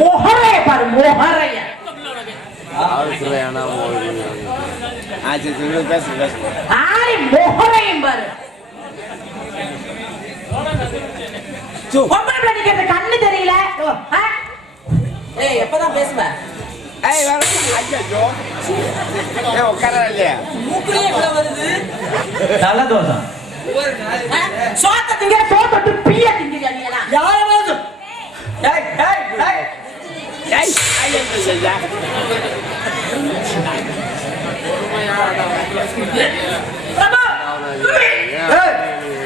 மோகரைய பாரு, மோகரைய. மோகரையும் பாரு. கண்ணு தெரியல. எப்பதான் பேசுவேன்? நல்ல தோசம் சோத்த திங்கிற சோத்து பிய திங்கிறியா நீ எல்லாம்? யாராவது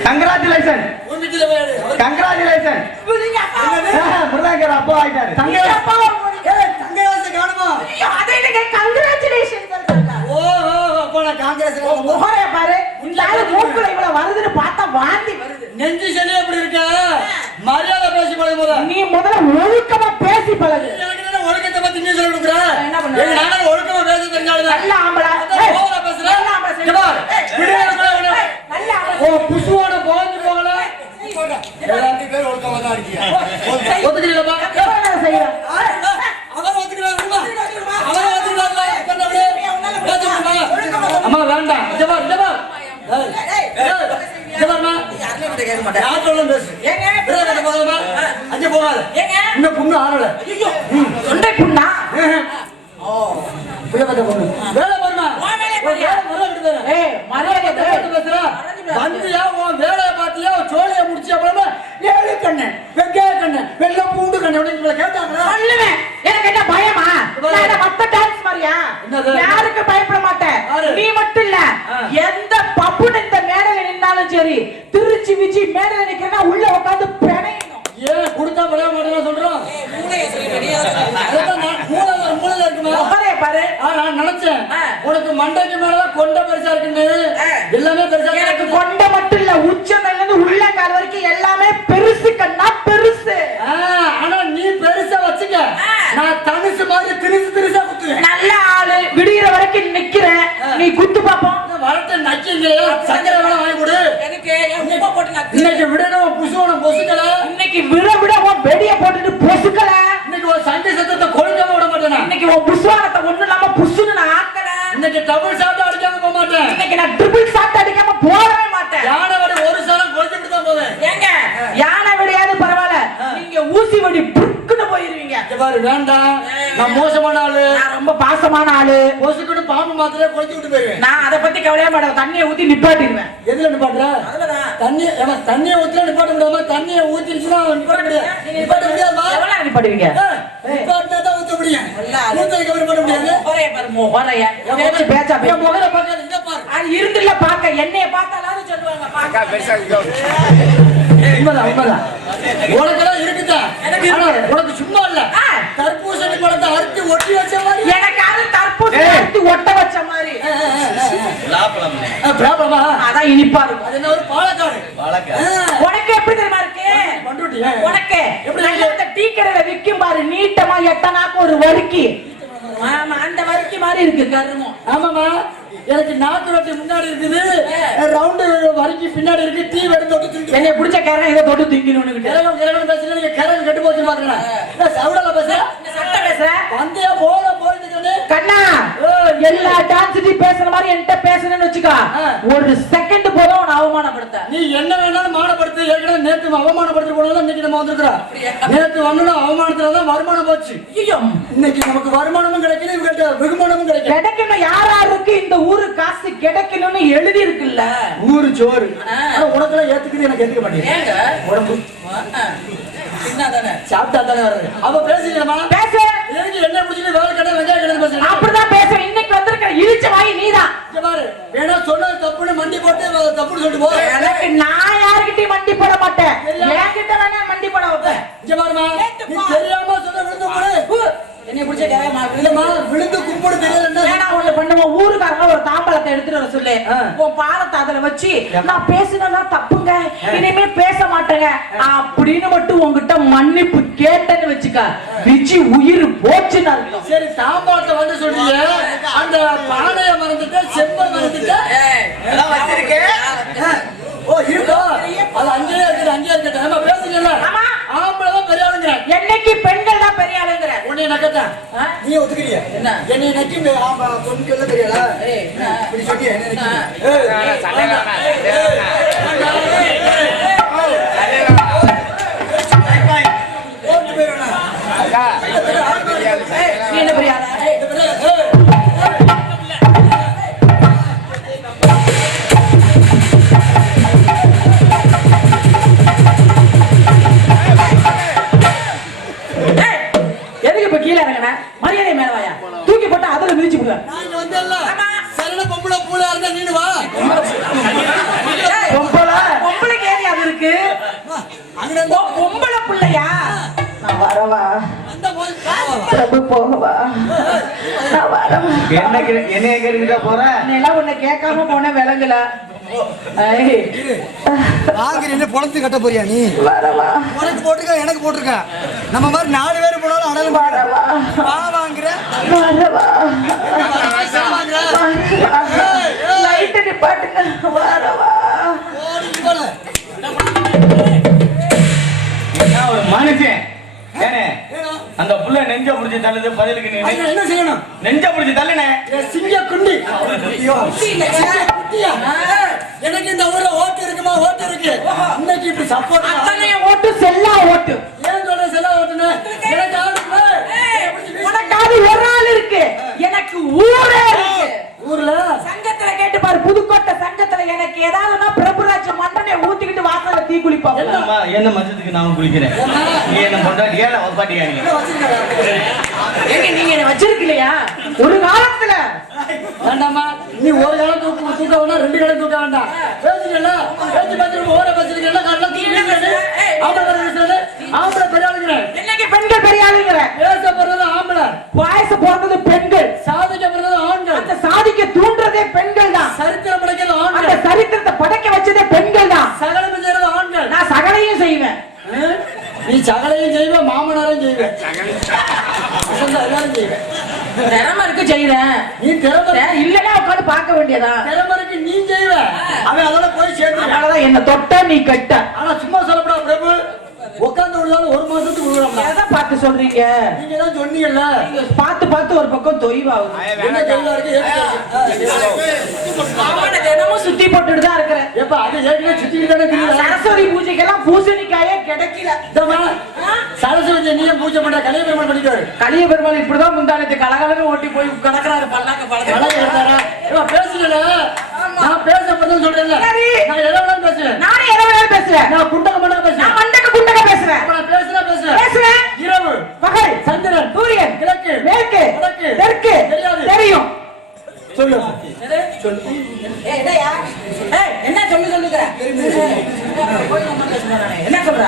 கங்க்ராச்சுலேஷன் கங்க்ராச்சுலேஷன் முருகாங்கர் அப்பா ஆயிட்டாரு. தங்கையப்பா தங்கையாசை காணுமா? அதை கங்க்ராச்சுலேஷன் சொல்றாங்க. ஓஹோ அப்ப நான் காங்கிரஸ் முகரைய பாரு. இந்த மூக்குல இவ்வளவு வருதுன்னு பார்த்தா வாந்தி வருது. நெஞ்சு சளி எப்படி இருக்க? மரியாதை பேசி பழகு. நீ முதல்ல ஒழுக்கமா பேசி பழகு. ஒழுக்கத்தை பத்தி நீ சொல்லி கொடுக்குற. என்ன பண்ண? நானும் ஒழுக்கமா பேச தெரிஞ்சாலும் நல்ல ஆம்பளை. ஓவரா பேசுற. நல்ல ஆம்பளை. ஓ புசுவோட போஞ்சு போகல. எல்லாரும் பேர் ஒழுக்கமா தான் இருக்கீங்க. ஒத்துக்கிறீங்களா? என்ன செய்யற? அவர் ஒத்துக்கிறாருமா? அவர் ஒத்துக்கிறாருமா? அம்மா வேண்டாம். ஜபார் ஜபார். ஜபார்மா. யாரே கிட்ட கேட்க மாட்டேன். யாரோட பேசு. ஏங்க பிரேத போகாம அங்க போகாத. ஏங்க இன்னும் புண்ணு ஆறல. ஐயோ தொண்டை புண்ணா? ஓ பிரேத பொண்ணு. வேலை பண்ணா. வேலை வர விடுதே. ஏய் மரியாதை பேசுற. வந்தியா உன் வேலைய பாத்தியா சோழிய முடிச்ச அப்புறமா ஏழு கண்ணு வெங்காய கண்ணு வெள்ளை பூண்டு கண்ணு அப்படிங்கறத கேட்டாங்களா? சொல்லுவேன். எனக்கு என்ன பயமா? நான் மத்த டான்ஸ் மாதிரியா? யாருக்கு பயப்பட மாட்டேன். நீ மட்டும் இல்ல. எந்த பப்புன்னு இந்த மேடையில நின்னாலும் சரி, திருச்சி விஜி மேடையில நிக்கிறனா உள்ள உட்கார்ந்து பெணையணும். ஏன் கொடுத்தா பழைய மாட்டேன்னு சொல்றோம்? மூளையை சொல்லி ரெடியா மூளைல இருக்குமா? ஒரே பாரு. நான் நினைச்சேன் உனக்கு மண்டைக்கு மேலதான் கொண்ட பெருசா இருக்குன்னு. எல்லாமே பெருசா. எனக்கு கொண்ட மட்டும் இல்ல, உச்சந்தல்ல இருந்து உள்ளங்கால் வரைக்கும் எல்லாமே பெருசு கண்ணா பெருசு. ஆனா நீ பெருசா வச்சுக்க, நான் தனுசு மாதிரி திருசு திருசா குத்துவேன். நல்ல ஆளு. விடிகிற வரைக்கும் நிக்கிறேன். நீ குத்து பாப்போம். வரட்ட நக்கிங்க சக்கரை வேலை வாங்கி கொடு. இன்னைக்கு விடணும் புசுவனும் பொசுக்கல. இன்னைக்கு விட வெடிய போட்டுட்டு பொசுக்கல. இன்னைக்கு ஒரு சண்டை சத்தத்தை கொழுக்காம விட மாட்டேன். இன்னைக்கு உன் புசுவானத்தை ஒண்ணு இல்லாம புசுன்னு நான் ஆக்கல. இன்னைக்கு டபுள் ஷாட் அடிக்காம போக மாட்டேன். இன்னைக்கு நான் ட்ரிபிள் ஷாட் அடிக்காம போகவே மாட்டேன். யானை வடி ஒரு சாலம் கொளுத்திட்டு தான் போவேன். ஏங்க யானை வடியாவது பரவாயில்ல, நீங்க ஊசி வடி புக்குன்னு போயிருவீங்க. பாரு வேண்டாம், நான் மோசமான ஆளு. நான் ரொம்ப பாசமான ஆளு. பொசுக்குன்னு பாம்பு மாத்திரையே கொளுத்தி விட்டு போயிருவேன். நான் அதை பத்தி கவலையே மாட்டேன். தண்ணியை ஊத்தி நிப்பாட்டிடுவேன். எதுல நிப்பாட்டுற? தண்ணியை ஊத்தினா நிப்பாட்ட முடியாம, தண்ணியை ஊத்திருச்சுன்னா நிப்பாட்ட முடியாது. நிப்பாட்ட முடியாதுமா? எவ்வளவு நிப்பாட்டுவீங்க? நிப்பாட்டினா தான் ஊத்த முடியும். ஊத்ததுக்கு அப்புறம் பண்ண முடியாது. ஒரே பாரு மோகரைய. பேச்சு பேச்சா என் முகரை பார்க்காது. இங்க பாரு. அது இருந்துல பாக்க என்னைய பார்த்தாலும் சொல்லுவாங்க. பாக்க பெருசா உண்மைதான். உனக்கெல்லாம் இருக்குதா? உனக்கு சும்மா இல்ல. தர்பூசணி பழத்தை அறுத்து ஒட்டி வச்ச மாதிரி. எனக்கு அது தர்பூசணி அறுத்து ஒட்ட வச்ச மாதிரி. பிராபலமா? அதான் இனிப்பா இருக்கும். அது என்ன ஒரு பாலக்காடு. உனக்கு எப்படி தெரியுமா இருக்கு? உனக்கு எப்படி அந்த டீ கடையில விக்கும் பாரு, நீட்டமா எட்டனாக்கு ஒரு வறுக்கி. ஆமா அந்த வறுக்கி மாதிரி இருக்கு கருமம். ஆமாமா, எனக்கு நாட்டு ரொட்டி முன்னாடி இருக்குது, ரவுண்டு வரைக்கும் பின்னாடி இருக்கு. டீ வெடு தொட்டு திங்க. என்னைய பிடிச்ச கேரன் இதை தொட்டு திங்கணும்னு கிரகம் பேசுறேன். நீங்க கிரகம் கெட்டு போச்சு பாக்குறேன். சவுடல பேசுற சட்ட பேசுற வந்தியா போல போயிட்டு கண்ணா. எல்லா டான்ஸ்லயும் பேசுற மாதிரி என்கிட்ட பேசணும்னு வச்சுக்கா, ஒரு செகண்ட் போதும் உன்னை அவமானப்படுத்த. நீ என்ன வேணாலும் மானப்படுத்து. ஏற்கனவே நேற்று அவமானப்படுத்த போனதான் இன்னைக்கு நம்ம வந்திருக்கிறோம். நேற்று வந்தோம் அவமானத்துலதான் வருமானம் போச்சு. இன்னைக்கு நமக்கு வருமானமும் கிடைக்கல, இவங்க வெகுமானமும் கிடைக்கல. கிடைக்கணும் யாராருக்கு இந்த ஊரு காசு கிடைக்கணும்னு எழுதி இருக்குல்ல. ஊரு சோறு உனக்கெல்லாம் ஏத்துக்குது, எனக்கு ஏத்துக்க மாட்டேன். உடம்பு சாப்பிட்டா தானே வருது. அவ பேசுறீங்களா? பேச என்ன முடிச்சுட்டு வேலை கடை வெங்காய கடை பேசுறேன். அப்படிதான் பேசுறேன். இன்னைக்கு வந்திருக்கிற இழிச்ச வாய் நீதான். பாரு வேணா சொன்னது தப்புன்னு மண்டி போட்டு தப்புன்னு சொல்லிட்டு போ. எனக்கு நான் யாருக்கிட்டையும் மண்டி போட மாட்டேன். என்கிட்ட வேணா மண்டி போட வைப்பேன். இங்க பாருமா, நீ தெரியாம சொல்ல விழுந்து போடு. என்னைய பிடிச்ச கேமா இல்லமா, விழுந்து கும்பிடு தெரியல. ஏன்னா ஒண்ணு பண்ணுவோம், ஊருக்காரங்க ஒரு தாம்பலத்தை எடுத்துட்டு வர சொல்லு. உன் பாலத்தை அதுல வச்சு நான் பேசினா தப்புங்க, இனிமே பேச மாட்டேங்க அப்படின்னு மட்டும் உங்ககிட்ட மன்னிப்பு கேட்டேன்னு வச்சுக்க, விஜி உயிர் போச்சுன்னு அர்த்தம். சரி தாம்பாலத்தை வந்து சொல்றீங்க, அந்த பானைய மறந்துட்ட செம்ப மறந்துட்ட வச்சிருக்கேன். ஓ இருக்கோ அது அங்கேயே இருக்குது நம்ம பேசுறீங்கல்ல ஆம்பளை தான் பெரிய ஆளுங்க என்னைக்கு பெண்கள் தான் பெரிய ஆளுங்கற உன்னை நக்கத்தான் நீ ஒத்துக்கிறியா என்ன என்னை நக்கி ஆமா பொண்ணுக்கெல்லாம் தெரியல இப்படி சொல்லி என்ன என்ன பெரிய ஆளா கீழே இறங்கன மரியாதை மேல வாயா தூக்கி போட்டு அதுல மிதிச்சு போடுவ நான் வந்தேன்ல சரண பொம்பளை பூளா இருந்தா நீ வா பொம்பளைக்கு ஏறி அது இருக்கு அங்க பொம்பளை புள்ளையா நான் வரவா அந்த போய் பிரபு போகவா நான் வரவா என்ன கேட்டுக்கிட்டா போற நீ எல்லாம் உன்னை கேட்காம போன விளங்கல வாங்குறீங்க பொழந்து கட்ட போறியா நீ வரவா உனக்கு போட்டுக்க எனக்கு போட்டுருக்க நம்ம மாதிரி 4 பேர் போனாலும் அடலும் வரவா வா வாங்குற வரவா வாங்குற லைட் நிப்பாட்டுங்க வரவா என்ன ஒரு மனுஷன் ஏனே அந்த புள்ள நெஞ்ச புடிச்சு தள்ளுது பதிலுக்கு நீ என்ன செய்யணும் நெஞ்ச புடிச்சு தள்ளுனே சிங்க குண்டி எனக்கு இந்த ஊர்ல ஓட்டு இருக்குமா ஓட்டு இருக்கு இன்னைக்கு இப்படி சப்போர்ட் அத்தனை ஓட்டு செல்லா ஓட்டு ஏன் சொல்ற செல்லா ஓட்டுன எனக்கு ஆளு உனக்காவது ஒரு ஆள் இருக்கு எனக்கு ஊரே இருக்கு ஊர்ல சங்கத்துல கேட்டு பாரு புதுக்கோட்டை சங்கத்துல எனக்கு ஏதாவதுனா பிரபுராஜ மண்ணனை ஊத்திக்கிட்டு வாசல்ல தீ குளிப்பாங்க என்ன மஞ்சத்துக்கு நான் குளிக்கிறேன் நீ என்ன பொண்டாட்டி ஏல ஒப்பாட்டியா ஏங்க நீங்க என்ன வச்சிருக்கலையா ஒரு காலத்துல வேண்டாமா நீ ஒரு காலம் தூக்க வேணா 2 காலம் தூக்க வேண்டாம் பேசுறீங்களா பேசி பேசி ஓர பேசுறீங்களா கால்ல தூக்கிடுங்க ஆம்பளை பெரிய ஆளுங்க இன்னைக்கு பெண்கள் பெரிய ஆளுங்க பேச போறது ஆம்பளை வாய்ஸ் போறது பெண்கள் சாதிக்க போறது ஆண்கள் அந்த சாதிக்க தூண்டுறதே பெண்கள் தான் சரித்திரம் படைக்கிறது அந்த ஆண்கள் சரித்திரத்தை படைக்க வச்சதே பெண்கள் தான் சகலம் செய்யறது ஆண்கள் நான் சகலையும் செய்வேன் நீ சகலையும் செய்வ மாமனாரையும் செய்வ எல்லாரும் செய்வ திறமை இருக்கு செய்யறேன் நீ திறமை இல்லன்னா உட்காந்து பார்க்க வேண்டியதா திறமை இருக்கு நீ செய்வ அவன் அதோட போய் சேர்ந்து அதனாலதான் என்ன தொட்டா நீ கட்ட ஆனா சும்மா சொல்லப்படா பிரபு உட்கார்ந்து விடுதாலும் 1 மாசத்துக்கு விடுறோம்னா எதை பார்த்து சொல்றீங்க நீங்க தான் சொன்னீங்கல்ல பார்த்து பார்த்து ஒரு பக்கம் தொய்வாகும் என்ன தெளிவா இருக்கு தினமும் சுத்தி போட்டுட்டு தான் இருக்கிறேன் எப்ப அது ஏற்கனவே சுத்திட்டு தானே தெரியுது சரஸ்வதி பூஜைக்கெல்லாம் பூசணிக்காயே கிடைக்கல சரஸ்வதி நீ பூஜை பண்ண கலிய பெருமாள் பண்ணிட்டாரு கலிய பெருமாள் இப்படிதான் முந்தானத்து கலகலன்னு ஓட்டி போய் கிடக்குறாரு பல்லாக்க பழக்க பேசுறேன் நான் பேச பதில் சொல்றேன் நான் எதனாலும் பேசுறேன் நானே எதை வேணாலும் பேசுறேன் நான் குண்டக பண்ண பேசுறேன் நான் மண்டக்க குண்டக பேசுறேன் நான் பேசுறேன் பேசுறேன் இரவு பகல் சந்திரன் சூரியன் கிழக்கு மேற்கு வடக்கு தெற்கு தெரியாது தெரியும் சொல்லு என்ன சொல்லு சொல்லுங்க என்ன சொல்ற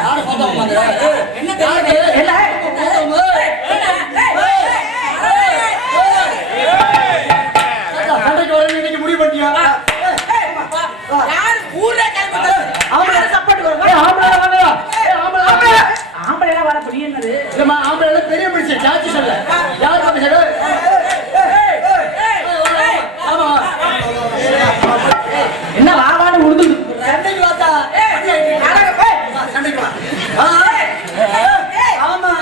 இன்னைக்கு முடிவு பண்ணியா ஆம்பளை வர புரியுது ஆம்பளை பெரிய பிடிச்சு சாட்சி சொல்ல யார் சொல்ல என்ன வாவான்னு உழுது சண்டைக்கு வாத்தா சண்டைக்கு வா ஆமா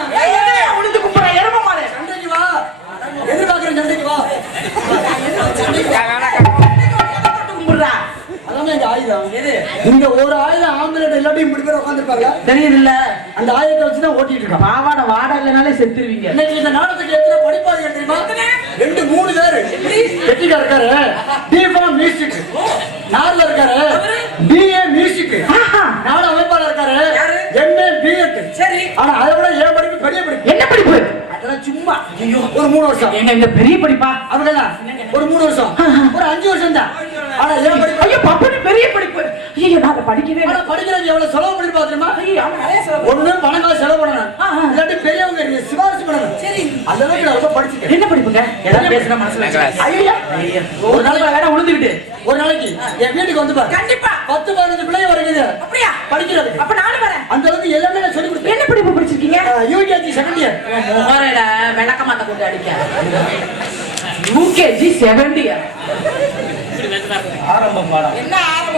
உழுது கும்புற எரும மாடு சண்டைக்கு வா எதிர்பார்க்கிறேன் சண்டைக்கு வா கும்புறா அதான் இந்த ஆயுதம் இந்த ஒரு ஆயுதம் ஆம்பளை எல்லாத்தையும் இப்படி பேர் உட்காந்துருப்பாங்க தெரியுது இல்ல அந்த ஆயுதத்தை வச்சுதான் ஓட்டிட்டு இருக்கான் பாவாட வாட இல்லனாலே செத்துருவீங்க இன்னைக்கு இந்த நாடகத்துக்கு எத்தனை படிப்பாளிகள் தெரியுமா 2-3 பேரு கெட்டிக்கா இருக்காரு டிஃபார்ம் மியூசிக் நார்ல இருக்காரு பிஏ மியூசிக் நாட அமைப்பாளர் இருக்காரு எம்ஏ பிஎட் சரி ஆனா அதை விட ஏன் படிப்பு பெரிய படிப்பு என்ன படிப்பு அதெல்லாம் சும்மா ஒரு 3 வருஷம் எங்க இந்த பெரிய படிப்பா அவங்கதான் ஒரு 3 வருஷம் ஒரு 5 வருஷம் தான் ஆனா ஏன் படிப்பு ஐயோ பப்புனு பெரிய படிப்பு ஐயோ நான் அதை படிக்கவே ஆனா இல்லை படிக்கிறது எவ்வளவு செலவு பண்ணி பாத்துமா ஐயோ அவன் நிறைய செலவு ஒண்ணு பணம் காசு செலவு பண்ணணும் இல்லாட்டி பெரியவங்க சிபாரிசு பண்ணணும் சரி அந்த அளவுக்கு நான் ரொம்ப படிச்சுட்டேன் என்ன படிப்புங்க ஏதாவது பேசுற மனசுல ஐயா ஒரு நாளைக்கு வேணா உழுந்துக்கிட்டு ஒரு நாளைக்கு என் வீட்டுக்கு வந்து பாரு கண்டிப்பா 10-15 பிள்ளைங்க வருது அப்படியா படிக்கிறதுக்கு அப்ப நானும் வரேன் அந்த அளவுக்கு எல்லாமே நான் சொல்லி கொடுத்தேன் என்ன படிப்பு படிச்சிருக்கீங்க யூகேஜி செகண்ட் இயர் முகரையில விளக்க மாத்த கொண்டு அடிக்க யூகேஜி 70 ஆரம்பம் பாடம் என்ன ஆரம்பம்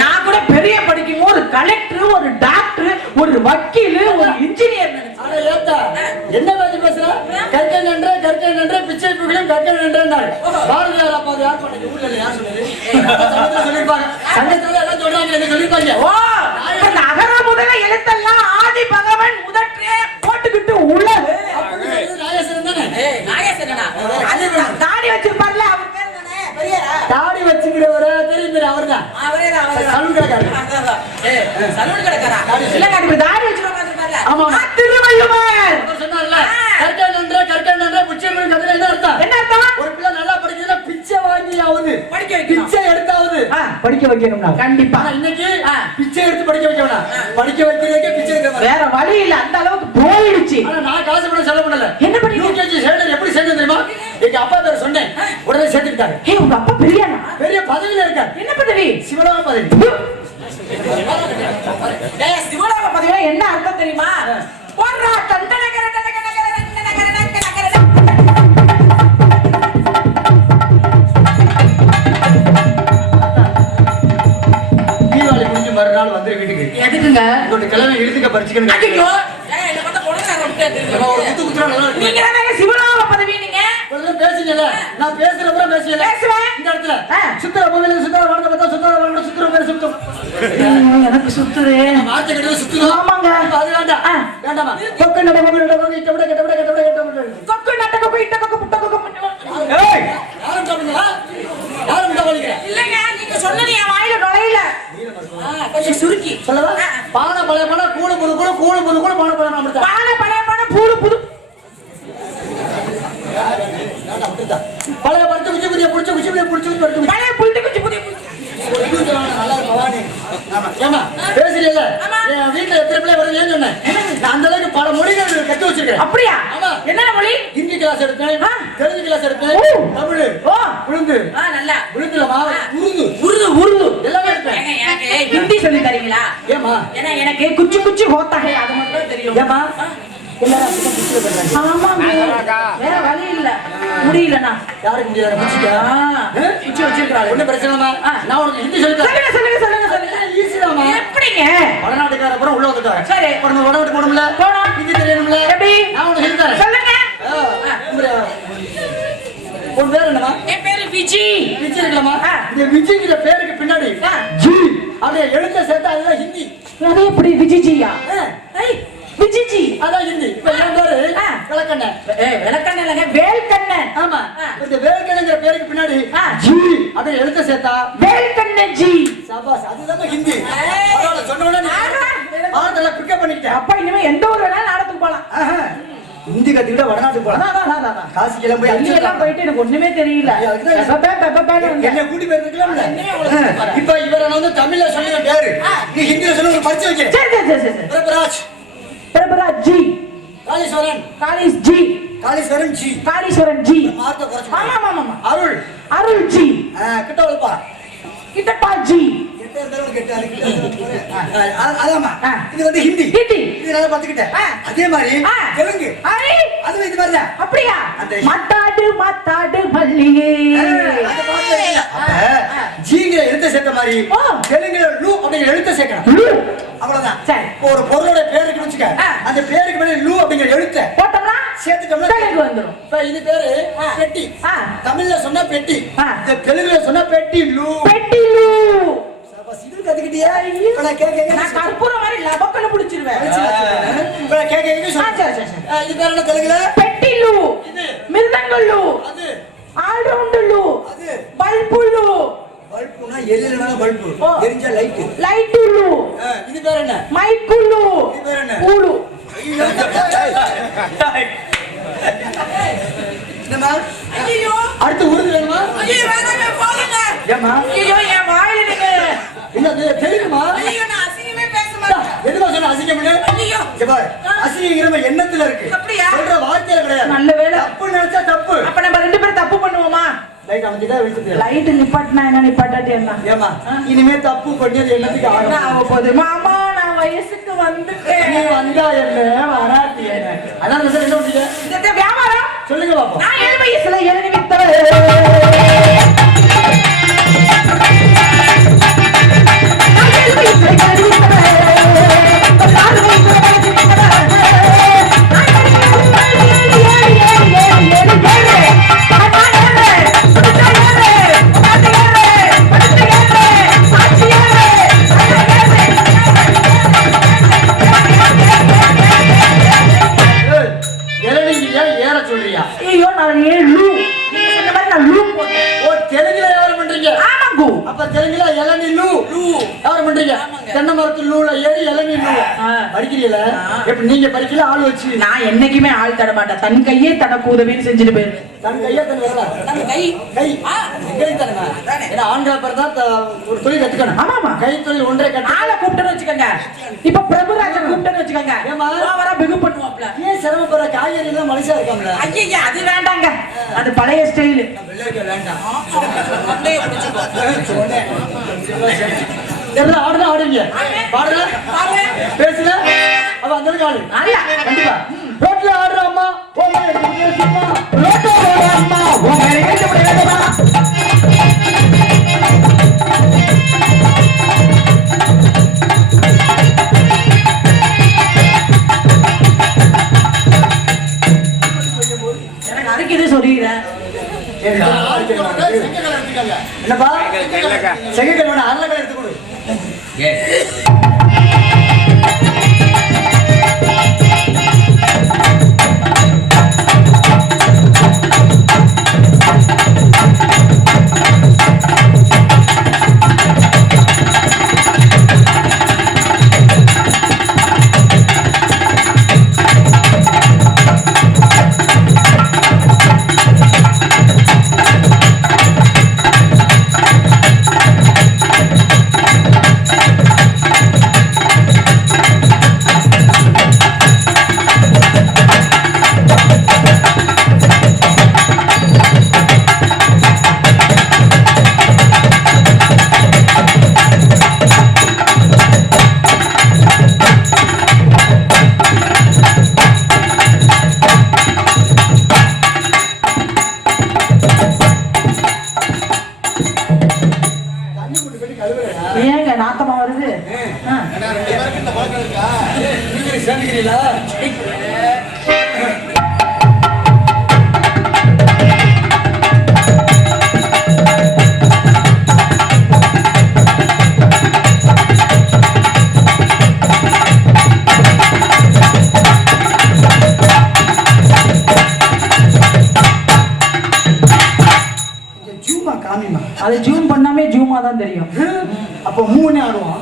நான் கூட பெரிய படிக்கும் ஒரு கலெக்டர், ஒரு டாக்டர், ஒரு வக்கீல், ஒரு இன்ஜினியர் என்ன பேச்சு பேசுற? கற்கை நன்ற பிச்சை புகழும் கற்கை நன்றாரு பாரதியார். அப்பா யார் பண்ண ஊர்ல யார் சொன்னது? சொல்லிருப்பாங்க, சங்கத்துல எல்லாம் சொல்றாங்க, சொல்லிருப்பாங்க. ஓ, இந்த அகர முதல எழுத்தெல்லாம் ஆதி பகவன் முதற்றே போட்டுக்கிட்டு உலகு நாகேஸ்வரன் தானே? தாடி வச்சிருப்பார்ல, அவர் பேர் தானே பெரியரா? தாடி வச்சுக்கிறவரு தெரியும், அவர்தான். சலூன் கடைக்காரர். இல்லங்க, இப்படி தாடி வச்சிருப்பார்ல. ஆமா, திருவள்ளுவர் சொன்னார்ல, கற்கை நன்ற பிச்சை புகழும் கற்கை என்ன அர்த்தம்? என்ன அர்த்தம்? ஒரு பிள்ளை நல்லா படிக்கிறதுனா பிச்சை வாங்கியாவது படிக்க வைக்கணும், பிச்சை எடுத்தாவது படிக்க வைக்கணும்னா கண்டிப்பா. இன்னைக்கு பிச்சை எடுத்து படிக்க வைக்கணும், படிக்க வைக்கிறதுக்கே பிச்சை எடுக்க வேற வழி இல்ல, அந்த அளவுக்கு போயிடுச்சு. ஆனா நான் காசு பண்ண செலவு பண்ணல. என்ன பண்ணீங்க? யூகேஜி சேர்ந்து எப்படி சேர்ந்து தெரியுமா? எங்க அப்பா பேர் சொன்னேன், உடனே சேர்த்துக்கிட்டாரு. ஏய், உங்க அப்பா பெரியானா? பெரிய பதவியில இருக்கார். என்ன பதவி? சிவலோக பதவி. ஏய், சிவலோக பதவினா என்ன அர்த்தம் தெரியுமா? போறா தண்டனகர தீபாவளி முடிஞ்சு மறுநாள் வந்து வீட்டுக்கு எதுக்குங்க? உங்களோட கிழமை இழுத்துக்க பறிச்சுக்கணும். ஐயோ, ஏய், என்ன பண்ண போறேன் ஒரு குத்து குத்துறா நல்லா இருக்கு. நீங்க தானே சிவலோக பதவி நீங்க? கொஞ்சம் பேசுங்கல, நான் பேசுறப்ப பேசுங்கல. பேசுவேன். இந்த இடத்துல சுத்தர பூமியில சுத்தர வார்த்தை பார்த்தா சுத்தர வார்த்தை சுத்தர பேர் சுத்தம். எனக்கு சுத்துது. வார்த்தை கிட்ட சுத்தம். ஆமாங்க. அது வேண்டாம். வேண்டாமா? கொக்கு நட கொக்கு நட கொக்கு இட்ட விட கெட்ட விட கெட்ட விட கெட்ட விட. கொக்கு நட்ட கொக்கு இட்ட கொக்கு புட்ட கொக்கு. ஏய், யாரும் சொல்றீங்களா? யாரும் சொல்றீங்க? இல்லங்க, நீங்க சொன்னது என் வாயில நுழையல. கொஞ்சம் சுருக்கி சொல்லவா? பானை பழைய பானை கூடு புது கூடு கூடு புது கூடு பானை பழைய பானை. பானை பழைய பானை பூடு புது பழைய பருத்து குச்சி புதிய புடிச்சு குச்சி புதிய புடிச்சு பருத்து பழைய புல்ட்டு குச்சி புதிய நல்லா பவானி. ஏமா பேசுறீல்ல? என் வீட்டுல எத்தனை பிள்ளை வருதுன்னு சொன்னேன். நான் அந்த அளவுக்கு பல மொழிகள் கத்து வச்சிருக்கேன். அப்படியா? ஆமா. என்னென்ன மொழி? ஹிந்தி கிளாஸ் எடுத்தேன், தெலுங்கு கிளாஸ் எடுத்தேன், தமிழ், உருது, நல்லா உருதுலமா உருது உருது உருது எல்லாமே எடுத்தேன். எனக்கு ஹிந்தி சொல்லி தரீங்களா? ஏமா? ஏன்னா எனக்கு குச்சி குச்சி ஹோத்தா ஹை அது மட்டும் தெரியும். ஏமா? வேற வழி இல்ல, முடியலண்ணா. யாருக்கு முடியாது? குச்சி வச்சிருக்காரு. ஒன்னும் பிரச்சனை இல்ல. நான் உனக்கு ஹிந்தி சொல்லி தரேன். சொல்லுங்க. ஈஸிதாமா. எப்படிங்க? வடநாட்டுக்கார அப்புறம் உள்ள வந்துட்டாங்க. சரி, அப்புறம் நம்ம வடநாட்டு போகணும்ல, போனோம். ஹிந்தி தெரியணும்ல. எப்படி? நான் உனக்கு சொல்லி தரேன். சொல்லுங்க. உன் பேர் என்னமா? என் பேரு விஜி. விஜய் இருக்கலாமா? இந்த விஜய்ங்கிற பேருக்கு பின்னாடி ஜி அப்படியே எழுத்த சேர்த்தா அதுதான் ஹிந்தி. அது எப்படி விஜிஜியா? விஜிஜி அதான் ஹிந்தி. இப்ப என் பேரு விளக்கண்ணன். விளக்கண்ணன் இல்லைங்க, வேல்கண்ணன். ஆமா, இந்த வேல்கண்ணங்கிற பேருக்கு பின்னாடி ஜி அப்படியே எழுத்த சேர்த்தா வேல்கண்ணன் ஜி. சபாஸ், அதுதான் ஹிந்தி. பரவாயில்ல, சொன்ன உடனே ஆர்டர்ல பிக்கப் பண்ணிக்கிட்டேன். அப்பா இனிமே எந்த ஊர் வேணாலும் நாடத்துக்கு போலாம். ஹிந்தி கத்துக்கிட்ட வடநாட்டுக்கு போலாம். காசிக்கெல்லாம் போய் அள்ளி எல்லாம் போயிட்டு எனக்கு ஒண்ணுமே தெரியல. என்ன கூட்டி போயிருக்கலாம்ல. இப்ப இவரை நான் வந்து தமிழ்ல சொல்லுங்க பேரு, நீ ஹிந்தில சொல்லுங்க, படிச்சு வைக்க. சரி. பிரபராஜ். பிரபராஜ் ஜி. காளீஸ்வரன். காளிஸ் ஜி. காளீஸ்வரன் ஜி. காளீஸ்வரன் ஜி. மார்க்க குறைச்சு. ஆமா. அருள். அருள் ஜி. கிட்ட வளப்பா. கிட்டப்பா ஜி. அதாமா, இது வந்து ஹிந்தி. இது நல்லா பாத்துக்கிட்டேன். அதே மாதிரி தெலுங்கு, அது இது மாதிரி தான். அப்படியா? மாத்தாடு மல்லிகே. ஜீங்கிற எழுத்த சேர்த்த மாதிரி தெலுங்குல லூ அப்படிங்கிற எழுத்த சேர்க்கணும். அவ்வளவுதான். ஒரு பொருளோட பேருக்கு வச்சுக்க, அந்த பேருக்கு மேல லூ அப்படிங்கிற எழுத்த போட்டோம்னா சேர்த்துட்டோம்னா தெலுங்கு வந்துரும். இப்ப இது பேரு பெட்டி. தமிழ்ல சொன்னா பெட்டி, தெலுங்குல சொன்னா பெட்டி லூ. பெட்டி லூ. இது கத்துக்கிட்டியா? இப்ப நான் கேக்க நான் கற்பூர மாதிரி லபக்கல புடிச்சிருவேன். இப்ப நான் கேக்க சரி. இது பேர் என்ன தெலுங்குல? பெட்டி லூ. இது மிருதங்க லூ. அது ஆல் ரவுண்ட் லூ. அது பல்பு லூ. பல்புனா எரியறனால பல்பு, எரிஞ்சா லைட். லைட் லூ. இது பேர் என்ன? மைக் லூ. இது பேர் என்ன? ஊலு. என்னமா? ஐயோ, அடுத்து உருது வேணுமா? ஐயோ வேணாமே, போடுங்க. ஏமா? ஐயோ, என் வாயில நீங்க என்னது தெரியுமா? ஐயோ, நான் அசிங்கமே பேச மாட்டேன். எதுக்கு சொன்ன அசிங்கம்னு? ஐயோ ஜபார், அசிங்கங்கிற எண்ணத்துல இருக்கு. அப்படியே சொல்ற வார்த்தையில கிடையாது. நல்ல வேளை. தப்பு நினைச்சா தப்பு. அப்ப நம்ம ரெண்டு பேரும் தப்பு பண்ணுவோமா? லைட் அமைஞ்சிட்டா விட்டுது. லைட் நிப்பாட்டினா என்ன, நிப்பாட்டாட்டி என்ன? ஏமா, இனிமே தப்பு பண்ணது என்னத்துக்கு ஆக போகுது? மாமா, நான் வயசுக்கு வந்துட்டேன். நீ வந்தா என்ன, வராட்டி என்ன? அதான் என்ன பண்றீங்க? இந்த வியாபாரம் சொல்லுங்க பாப்போம். நான் 7 வயசுல எழுதி வித்தவ. தென்னை மரத்தில் நூல ஏறி இளநீ நூல் படிக்கிறீங்களா? எப்படி நீங்க படிக்கல ஆள் வச்சு? நான் என்னைக்குமே ஆள் தட மாட்டேன். தன் கையே தனக்கு உதவின்னு செஞ்சுட்டு போயிருவேன். தன் கையே தன் வரல. நம்ம கை கை கை தரமா? ஏன்னா ஆண்கள் பிறந்தா ஒரு தொழில் கத்துக்கணும். ஆமாமா. கை தொழில் ஒன்றே கத்து. ஆளை கூப்பிட்டேன்னு வச்சுக்கோங்க. இப்ப பிரபுராஜன் கூப்பிட்டேன்னு வச்சுக்கோங்க. வர பிகு பண்ணுவாப்ல. ஏன் சிரமப்படுற? காய்கறி எல்லாம் மனுஷா இருக்காங்களா? ஐயா அது வேண்டாங்க. அது பழைய ஸ்டைல். வேண்டாம். அப்படியே பிடிச்சுக்கோ. எல்லாம் ஆடுனா ஆடுங்க. பாடுற பேசுல அவ அந்த ஆளு. அல்ல கண்டிப்பா. ரோட்ல ஆடுற அம்மா ஓமே சும்மா ரோட்ல ஆடுற அம்மா ஓமே எடுத்து விடுறேடா. எனக்கு அரைக்குது சொல்லிக்கிறேன். என்னப்பா செங்கல் வேணா அரளை எடுத்து கொடு. ஏங்க நாத்தமா வருது? சேர்ந்துக்கிறீங்களா? அது ஜூம் பண்ணாமே ஜூமா தான் தெரியும். அப்ப மூணு ஆடுவோம்.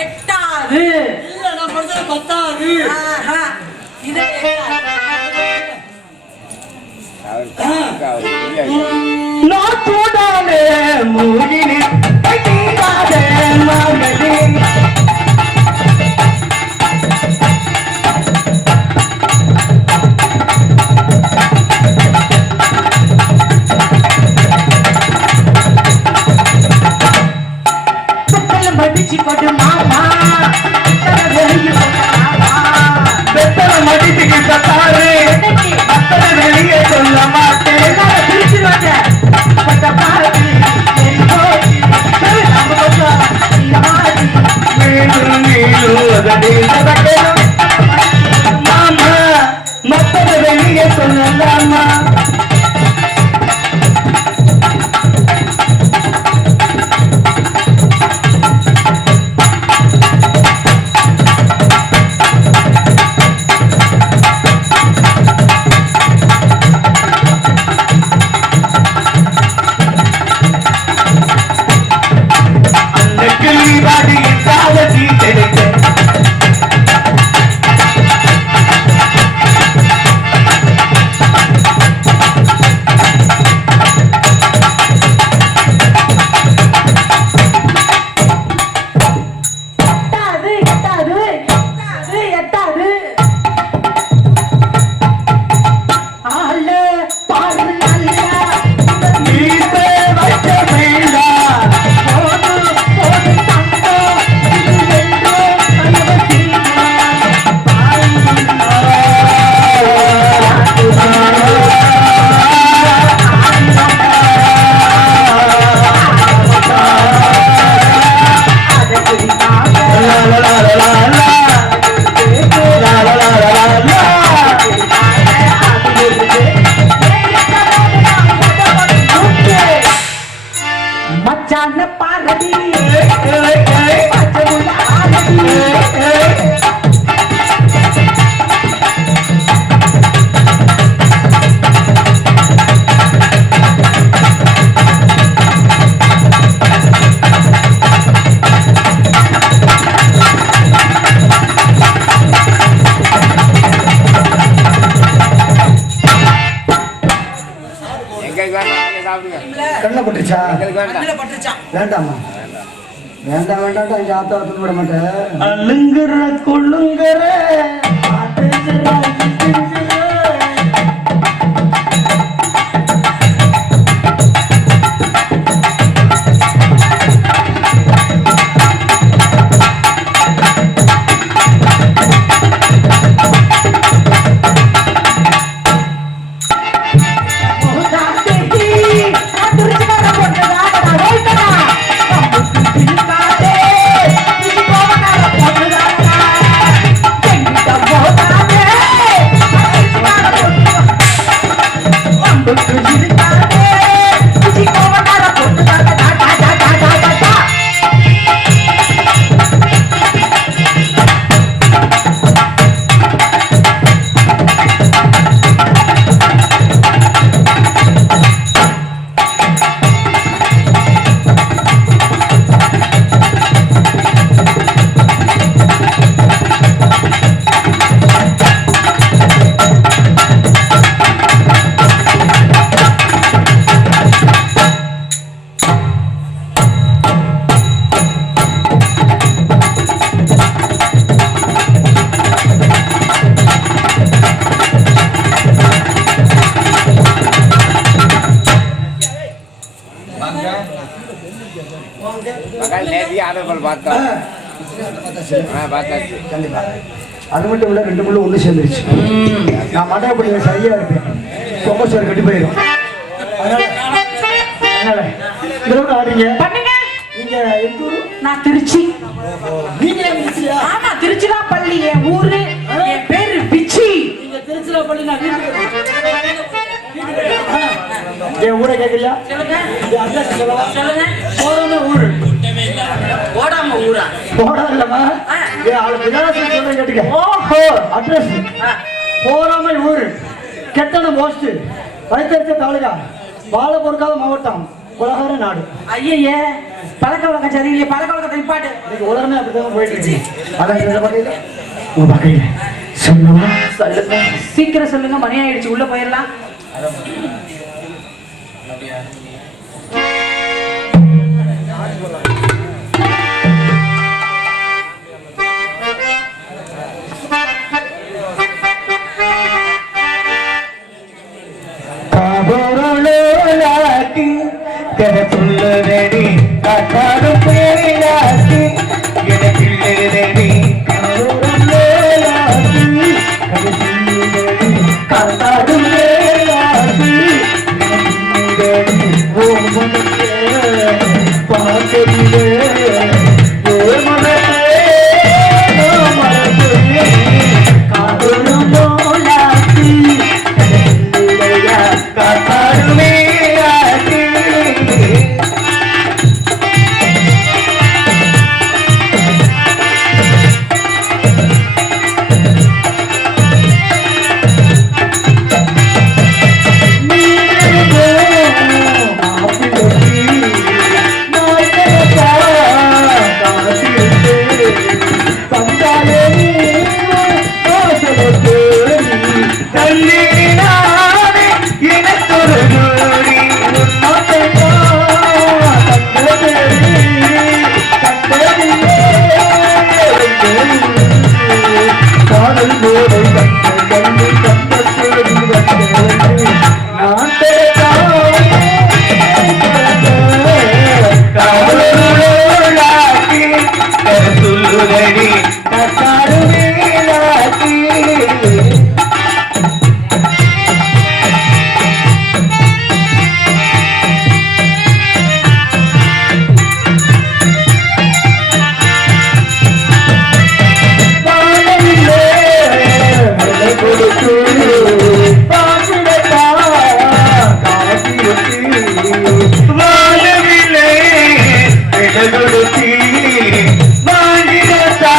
எட்டாது. இல்ல நான் படிச்சது 10வது. இது நான் கூடாலே மூகினி தீராதே மகளே மடிச்சு கொடு மாமா, வெளியே பெத்தல மடிச்சுக்கு தத்தாரு மத்தல வெளியே சொல்ல மாட்டேன் பிரிச்சுருவாங்க. மாமா மத்தல வெளியே சொல்லலாமா கண்ணில் பட்டுச்சா? பட்டுச்சா? வேண்டாமா? வேண்டாம் வேண்டாம் இங்க ஆத்தா விட மாட்டேன். அழுங்குற கொள்ளுங்குற கண்டிப்பா. அது மட்டும் இல்ல, 2 முள்ளு ஒண்ணு சேர்ந்துருச்சு. நான் மண்டபப்படி சரியா இருப்பேன், பொங்க சோறு கட்டி போயிடும். அதனால இதோட ஆடுறீங்க. பண்ணுங்க. நீங்க எந்த ஊரு? நான் திருச்சி. நீங்க திருச்சியா? ஆமா, திருச்சிராப்பள்ளி என் ஊரு. என் பேரு என் ஊரை கேக்குறியா? சொல்லுங்க என் address சொல்லவா? சொல்லுங்க. போடாம ஊரு. ஓடாம ஊரா? போடா இல்லம்மா. என் ஆளு விலாசம் சொல்றேன் கேட்டுக்க. ஓஹோ. அட்ரஸ் போராமை ஊரு, கெட்டண போஸ்ட், வைத்தறிச்ச தாலுகா, வாழ பொறுக்காத மாவட்டம், உலகார நாடு. ஐயே பழக்க வழக்கம் சரியில்லையே, பழக்க வழக்கத்தை நிப்பாட்டு. இன்னைக்கு உலகமே அப்படிதான் போயிட்டு இருக்கு. அதான் இந்த வகையில உன் வகையில சொல்லுவா. சொல்லுங்க, சீக்கிரம் சொல்லுங்க, மணி ஆயிடுச்சு, உள்ள போயிடலாம். கதை சொல்லுதடி காட்டாடும் பேரிலாக்கி எனக்கு எழுதடி காட்டாடும் பேரிலாக்கி பார்க்கவில்லை காதலும் போலாக்கி காட்டாடுமே கொடுத்தி வாங்கிடத்தா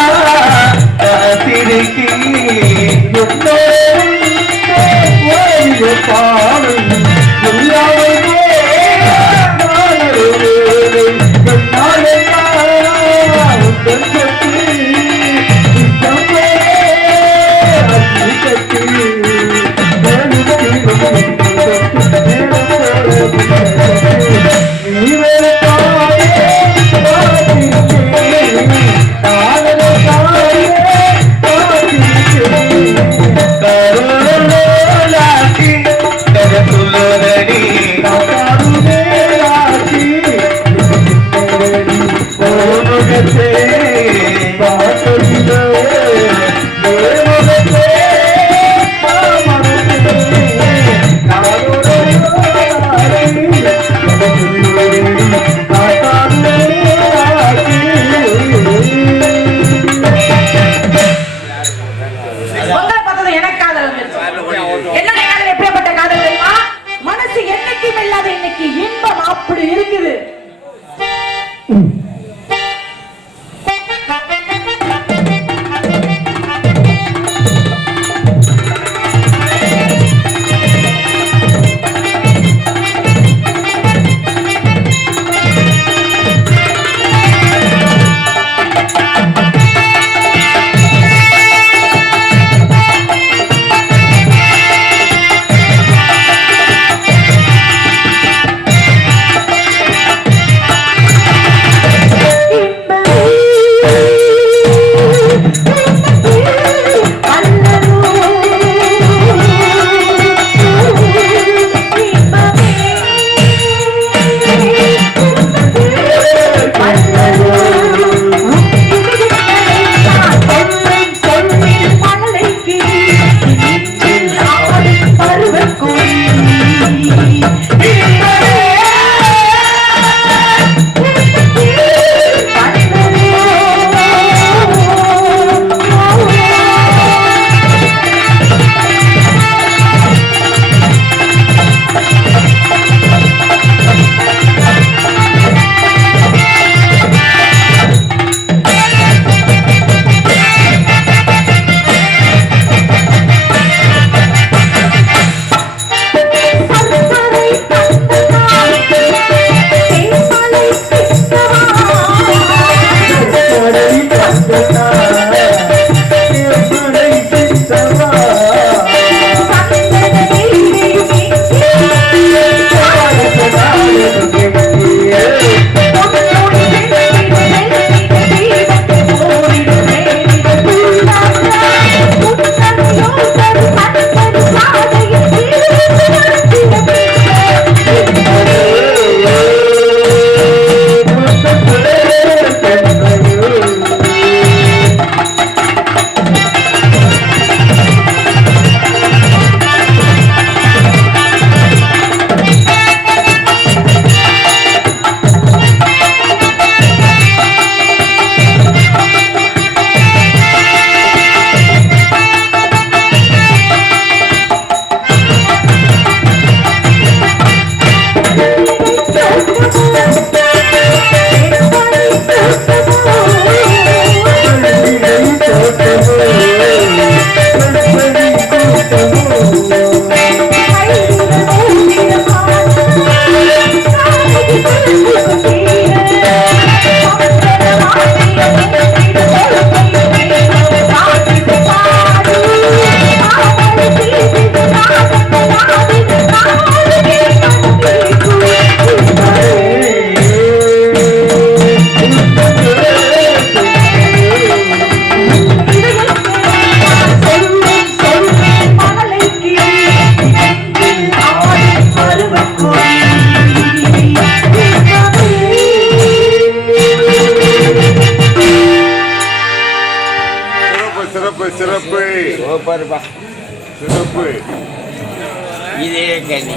இதே கனி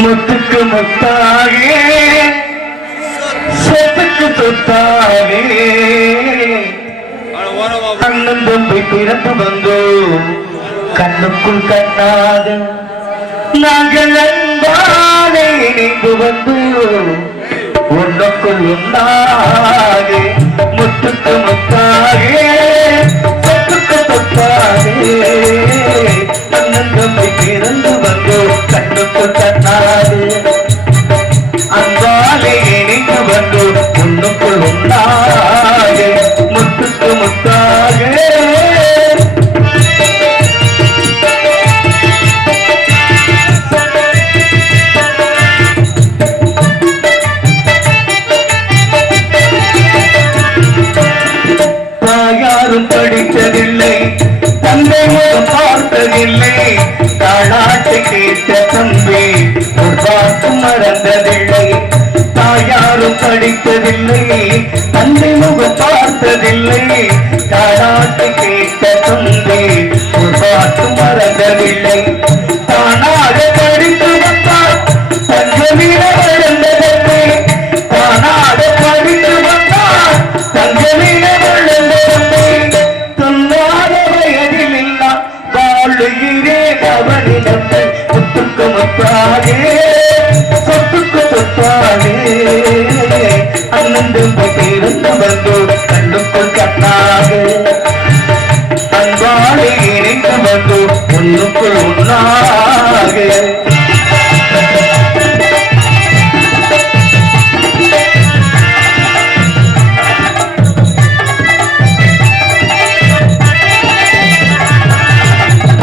முத்துக்கு முத்தாகே சொத்துக்கு சொத்தாகே கண்ணன் தம்பி பிறப்பு வந்தோ கண்ணுக்குள் கண்ணாக நாங்கள் அன்பானே இணைந்து வந்து ஒன்றுக்குள் ஒன்றாக முத்துக்கு முத்தாகே சொத்துக்கு சொத்தாகே கண்ணன் தம்பி பிறந்து வந்தோ கண்ணுக்குள் கண்ணாக அன்பாலே இணைந்து வந்து ஒன்றுக்குள் ஒன்றாக முத்துக்கு முத்தாக தாயாரும் படித்ததில்லை தந்தை முகம் பார்த்ததில்லை தாளாட்டு கேட்ட தம்பி பார்த்து மறந்ததில்லை தாயாரும் படித்ததில்லை தந்தை முகம் பார்த்ததில்லை தாளாட்டு கேட்ட தம்பி பார்த்து மறந்ததில்லை தானாக படித்து வந்தார் தங்கமீன வளர்ந்ததற்கு தானாக படித்து வந்தார் தங்கமீன வளர்ந்ததற்கு சொல்லாத வயதில் இல்லா வாழுகிறே அவனிடத்தை முத்துக்கு முத்தாகே சொத்துக்கு சொத்தாகே அண்ணன் பிறந்து வந்து கண்ணுக்குள் கண்ணாக அன்பாலே இணைந்து வந்து ஒன்றுக்குள் ஒன்றாக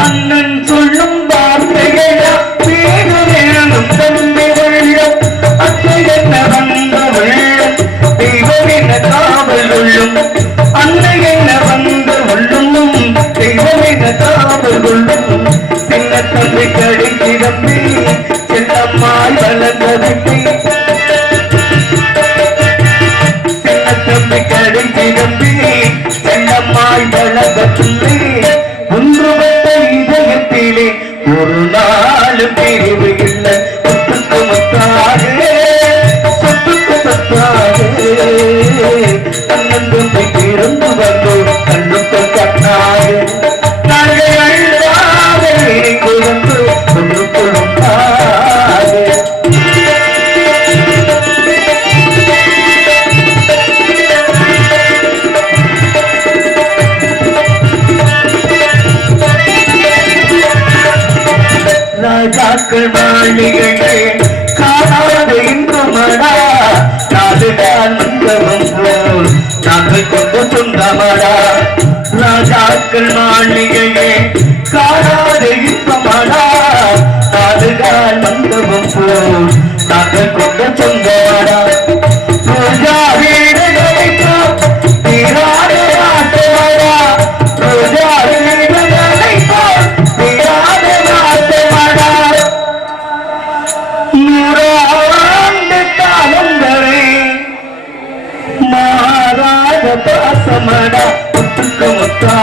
அண்ணன் சொல்லும் வார்த்தைகளா பேரு வேணும் தம்பி வெள்ளம் அத்தை என்ன வந்த வெள்ளம் தெய்வம் என்ன காவல் உள்ளும் அன்னை என்ன வந்த உள்ளும் தெய்வம் என்ன காவல் உள்ளும் சின்ன தம்பி கடைசி தம்பி செல்லம்மாய் வளர்ந்த தம்பி சின்ன தம்பி கடைசி தம்பி செல்லம்மாய் வளர்ந்த தம்பி ஒன்றுபட்ட இதயத்திலே ஒரு நாள் பிரிவு இல்லை சொத்துக்கு முத்தாக சொத்துக்கு சொத்தாக அண்ணன் தம்பி பிறந்து வந்து கண்ணுக்குள் கண்ணாக நாங்கள் அழுதாக இணைந்து வந்து ஒன்றுக்குள் ஒன்றாக ராஜாக்கள் மாளிகையே காணாத இன்பமடா நாடுதான் மண்டபம் போல் நாங்கள் கொண்டு சொந்தமடா ராஜாக்கள் மாளிகையே காணாத இன்பமடா நாடுதான் மண்டபம் போல் நாங்கள் கொண்டு சொந்தமடா ரோஜா வீடுகளை தீராத நாட்டமடா ரோஜா வீடுகளை தீராத நாட்டமடா நூறாண்டு காலங்களே மாறாத பாசமடா முத்துக்கு முத்தா